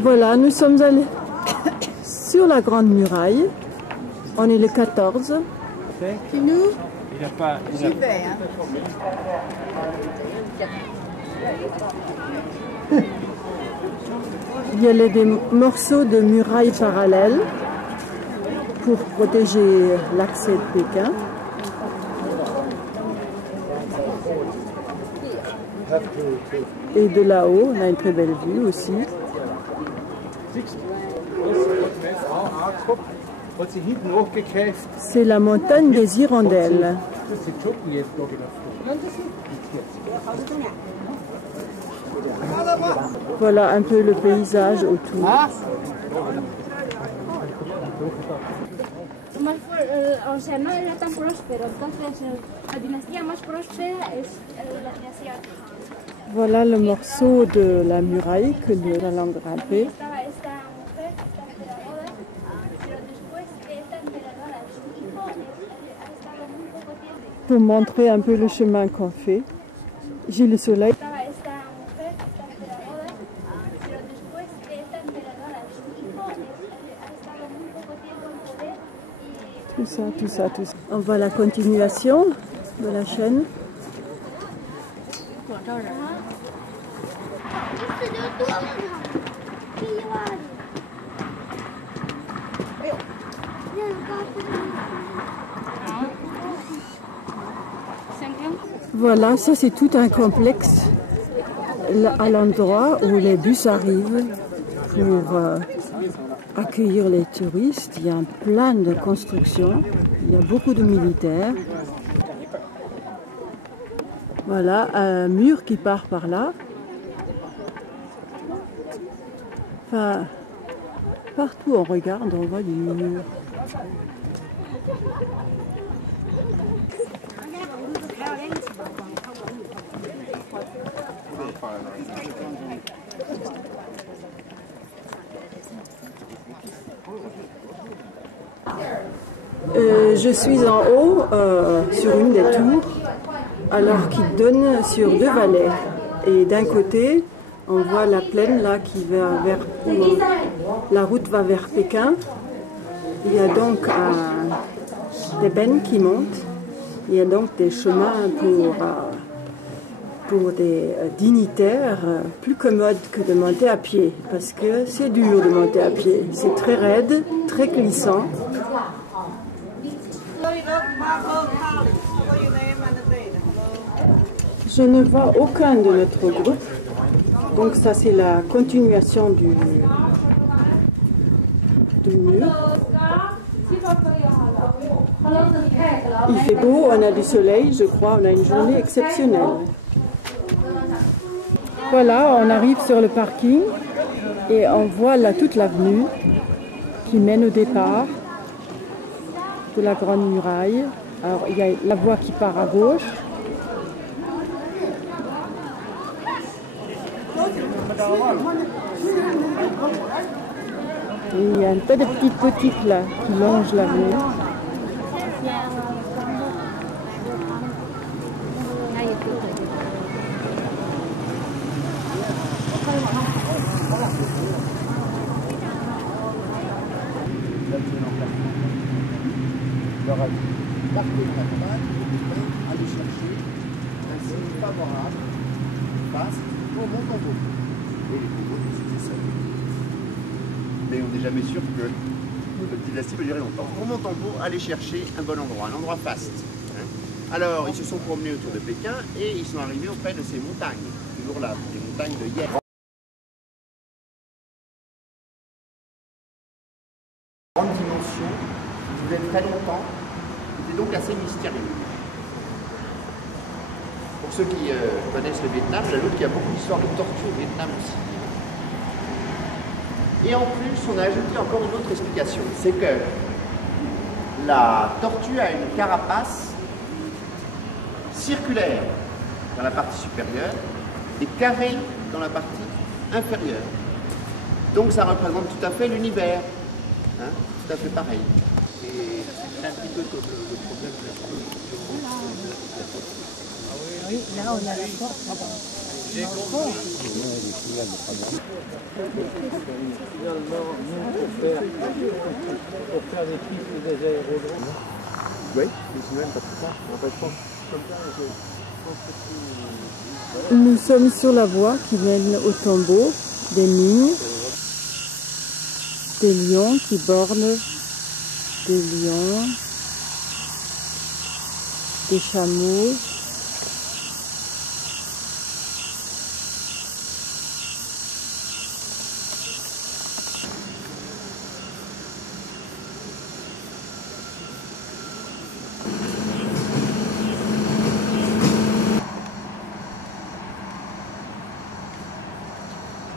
Voilà, nous sommes allés sur la Grande Muraille. On est le 14. C'est nous? Il n'a pas... Super, hein? Il y a des morceaux de muraille parallèles pour protéger l'accès de Pékin. Et de là-haut, on a une très belle vue aussi. C'est la montagne des Hirondelles. Voilà un peu le paysage autour. No era tan próspero, entonces la dinastía más próspera es la dinastía. Voilà le morceau de la muraille que nous allons grimper. Pour montrer un peu le chemin qu'on fait. J'ai le soleil. Tout ça, tout ça, tout ça. On voit la continuation de la chaîne. Voilà, ça c'est tout un complexe à l'endroit où les bus arrivent pour accueillir les touristes. Il y a plein de constructions, il y a beaucoup de militaires. Voilà, un mur qui part par là. Enfin, partout on regarde, on voit du mur. Je suis en haut sur une des tours, alors qui donne sur deux vallées. Et d'un côté, on voit la plaine là qui va vers la route va vers Pékin. Il y a donc des bennes qui montent. Il y a donc des chemins pour des dignitaires plus commodes que de monter à pied, parce que c'est dur de monter à pied. C'est très raide, très glissant. Je ne vois aucun de notre groupe, donc ça c'est la continuation du mur. Il fait beau, on a du soleil, je crois, on a une journée exceptionnelle. Voilà, on arrive sur le parking et on voit là toute l'avenue qui mène au départ de la Grande Muraille. Alors il y a la voie qui part à gauche. Et il y a un tas de petites boutiques là qui longent l'avenue. Partez de la campagne, allez chercher un signe favorable, passe, on monte en haut. Et les cours, c'est ça. Mais on n'est jamais sûr que notre dynastie va durer longtemps. On monte en haut, allez chercher un bon endroit, un endroit faste. Alors, ils se sont promenés autour de Pékin et ils sont arrivés auprès de ces montagnes, toujours là, les montagnes de Yai. Grande dimension, qui durait très longtemps. C'est donc assez mystérieux. Pour ceux qui connaissent le Vietnam, j'ajoute qu'il y a beaucoup d'histoires de tortue au Vietnam aussi. Et en plus, on a ajouté encore une autre explication. C'est que la tortue a une carapace circulaire dans la partie supérieure et carrée dans la partie inférieure. Donc ça représente tout à fait l'univers. Hein, tout à fait pareil. Et c'est un petit peu comme le problème de la Oui, là on a la porte. Finalement, nous, pour faire des pistes des aérodromes. Oui, mais c'est même pas tout ça. En fait, je pense comme ça. Nous sommes sur la voie qui mène au tombeau, des mines, des lions qui bornent, des lions, des chameaux.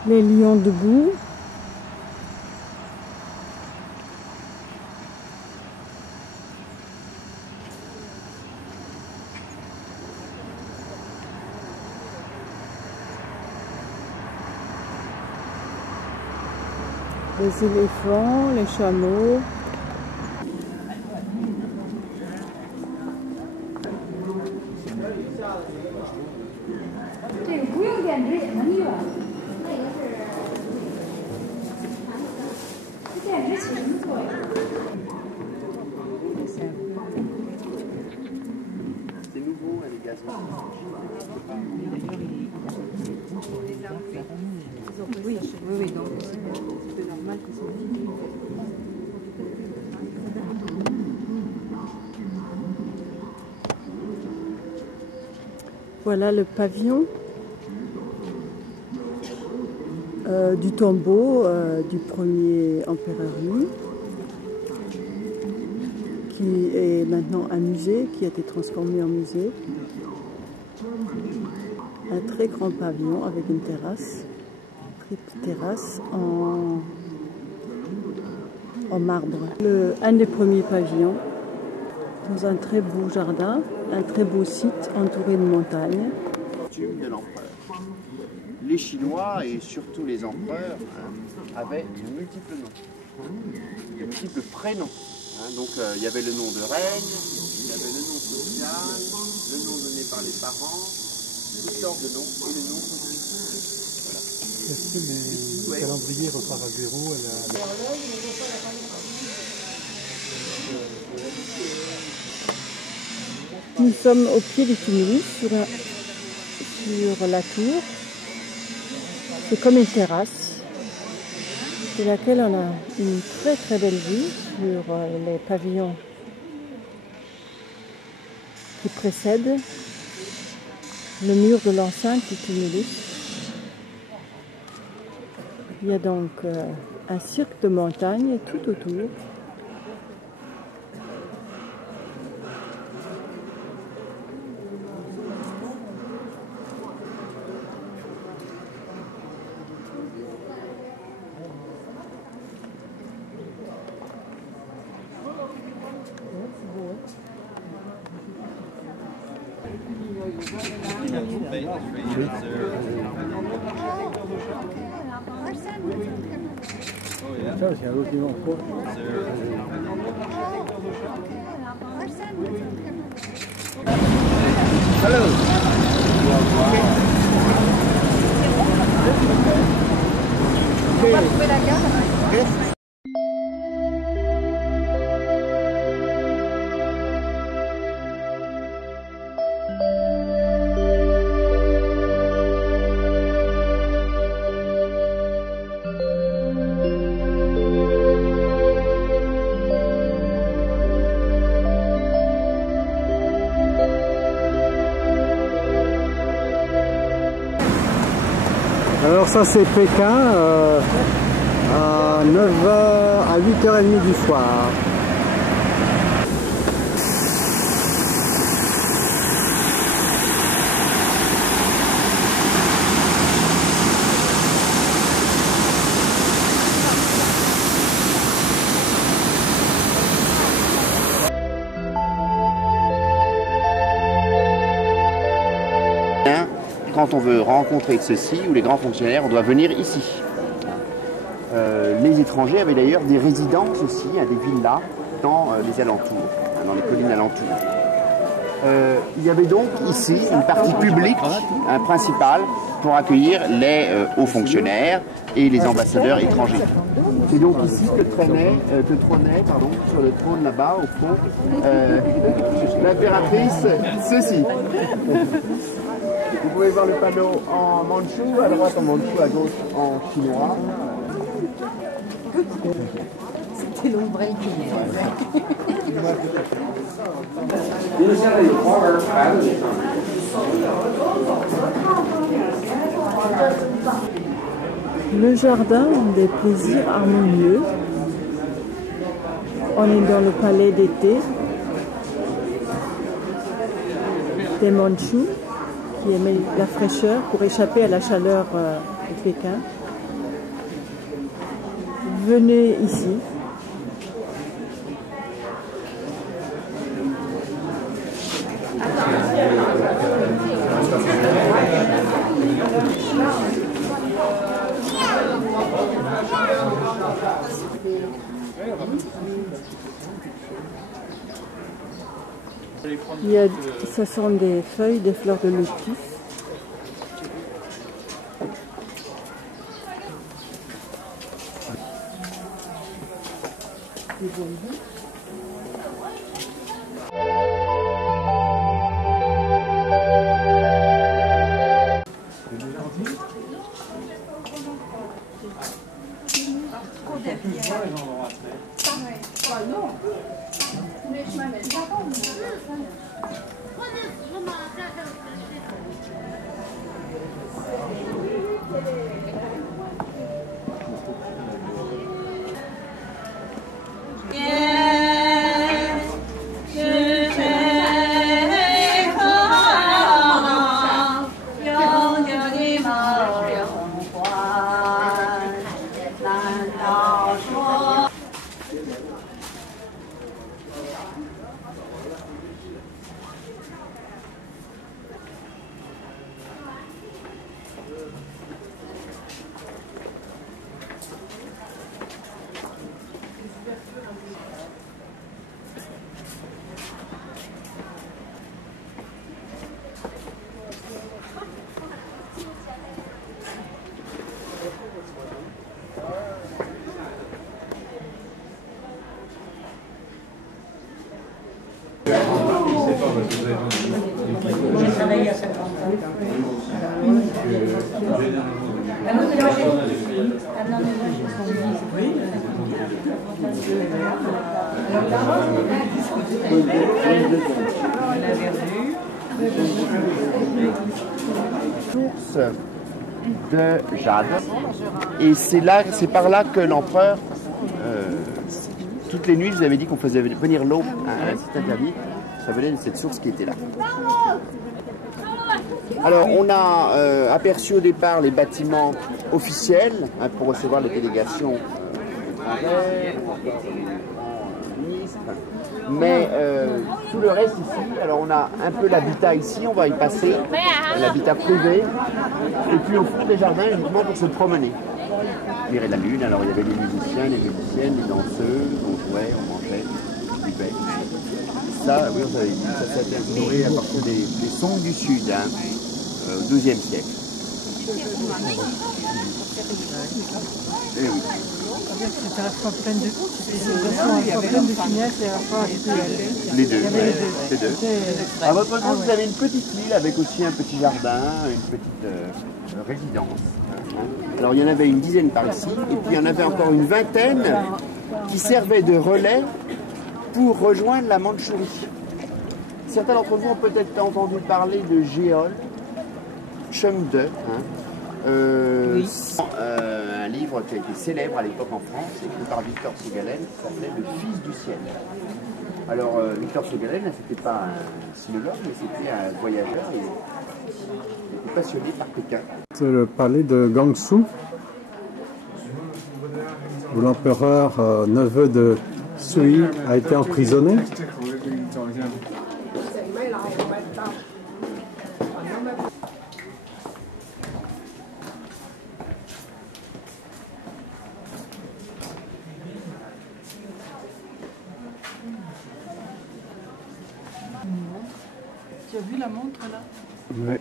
Les lions debout. Les éléphants, les chameaux. C'est nouveau, les gazons. Oui, oui, donc c'est normal que ça. Voilà le pavillon du tombeau du premier empereur Ming, qui est maintenant un musée, qui a été transformé en musée. Un très grand pavillon avec une terrasse, en marbre. Un des premiers pavillons, dans un très beau jardin, un très beau site entouré de montagnes. De l'empereur. Les Chinois et surtout les empereurs avaient de multiples noms, de multiples prénoms. Donc il y avait le nom de reine, il y avait le nom social, le nom donné par les parents, toutes sortes de noms et le nom social. Voilà. Est-ce que le calendrier repart à zéro? Nous sommes au pied du tumulus, sur la tour. C'est comme une terrasse, sur laquelle on a une très très belle vue sur les pavillons qui précèdent le mur de l'enceinte du tumulus. Il y a donc un cirque de montagnes tout autour. Ça, c'est un lotissement fort. Hello. On va trouver la gare. Alors ça c'est Pékin à 9h à 8h30 du soir. Quand on veut rencontrer ceux-ci ou les grands fonctionnaires, on doit venir ici. Les étrangers avaient d'ailleurs des résidences aussi, des villas dans les alentours, dans les collines alentours. Il y avait donc ici une partie publique, principale, pour accueillir les hauts fonctionnaires et les ambassadeurs étrangers. C'est donc ici que trônait sur le trône là-bas, au fond, l'impératrice Ceci. Vous pouvez voir le panneau en mandchou, à droite en mandchou, à gauche en chinois. C'était l'ombrelle qui Le jardin des plaisirs harmonieux. On est dans le palais d'été des Mandchous qui aimaient la fraîcheur pour échapper à la chaleur de Pékin. Venez ici. Ce sont des feuilles, des fleurs de lotus. J'ai travaillé à 50 ans. Source de jade. Et c'est par là que l'empereur, toutes les nuits, je vous avais dit qu'on faisait venir l'eau à un site interdit. Ça venait de cette source qui était là. Alors, on a aperçu au départ les bâtiments officiels pour recevoir les délégations mais tout le reste ici, alors on a un peu l'habitat ici, on va y passer, l'habitat privé, et puis au fond des jardins uniquement pour se promener. Mirer la lune, alors il y avait les musiciens, les musiciennes, les danseuses, on jouait, on mangeait, on buvait. Ça, oui, on avait dit, ça a été instauré à partir des sons du Sud, au IIe siècle. Et oui. C'était à la fois pleine de finesse et à la fois actuelle. Les deux, les deux. À votre gauche, vous avez une petite île avec aussi un petit jardin, une petite résidence. Alors il y en avait une dizaine par ici, et puis il y en avait encore une vingtaine qui servaient de relais pour rejoindre la Mandchourie. Certains d'entre vous ont peut-être entendu parler de Géol, Chengde, oui. Un livre qui a été célèbre à l'époque en France, écrit par Victor Segalen, qui s'appelait Le Fils du ciel. Alors Victor Segalen, c'était pas un sinologue, mais c'était un voyageur et il était passionné par Pékin. C'est le palais de Gansu, où l'empereur neveu de Sui a été emprisonné. Tu as vu la montre là? Ouais.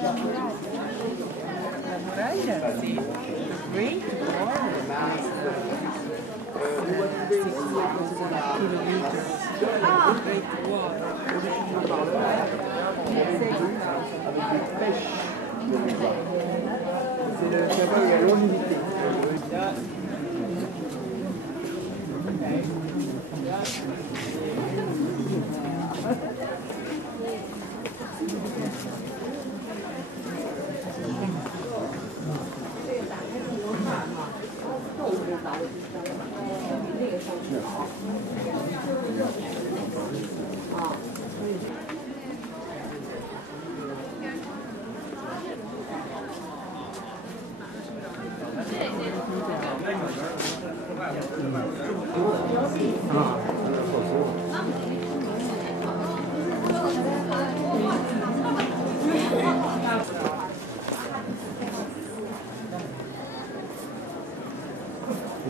La muraille, c'est Great C'est le cavalier à longévité.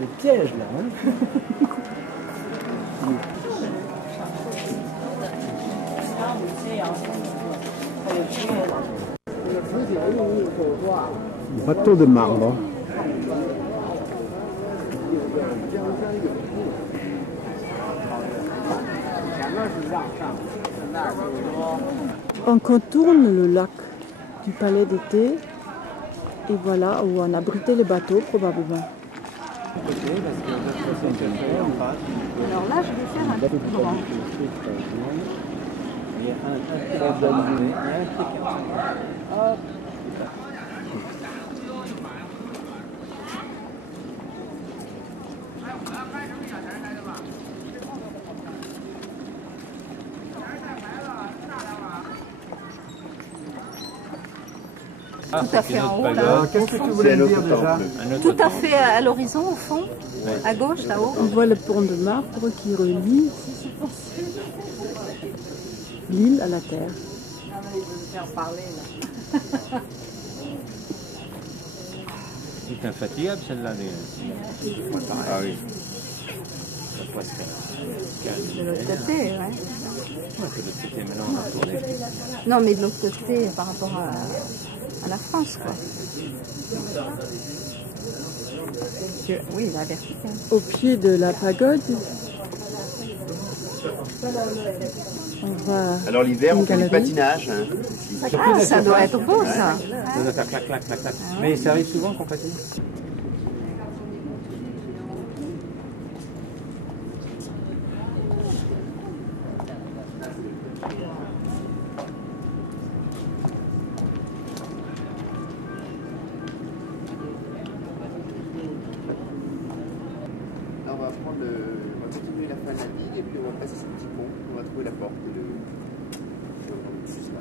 Le piège là, hein. Bateau de marbre. On contourne le lac du palais d'été et voilà où on a abrité les bateaux probablement. Alors là, je vais faire un petit grand. Ah, Tout à fait en haut, là. Qu'est-ce que tu voulais dire déjà? Tout à fait à l'horizon, au fond, à gauche, là-haut. On voit le pont de marbre qui relie l'île à la terre. Je vais en parler, là. C'est infatigable celle-là. Ah oui. De l'autre côté, ouais. De l'autre côté, maintenant on va tourner. Non, mais de l'autre côté, par rapport à la France, quoi. Oui, la verticale. Au pied de la pagode, on va. Alors l'hiver, on une fait du galerie. patinage. Hein. Ah, ça doit être beau, ça. Ça doit faire clac, clac, clac, clac. Mais ça arrive souvent qu'on patine. Là, on va continuer la fin de la digue et puis on va passer ce petit pont. On va trouver la porte. Juste là.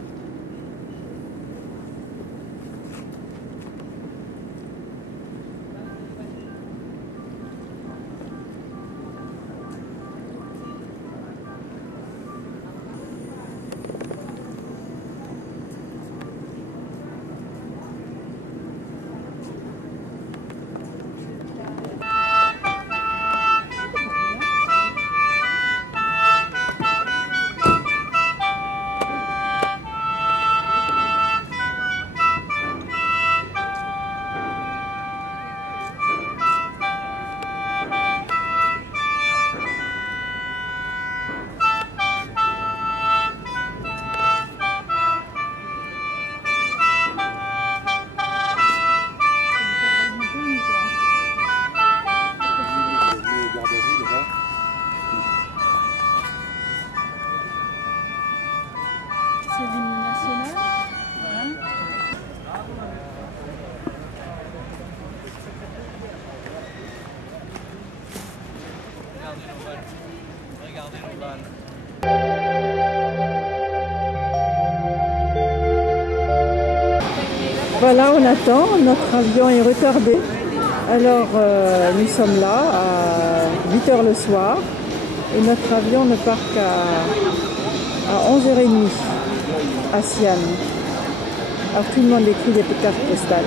C'est l'hymne national. Voilà, on attend, notre avion est retardé. Alors nous sommes là à 8 h le soir Et notre avion ne part qu'à 11h30 à Xi'an. Alors tout le monde écrit des cartes postales.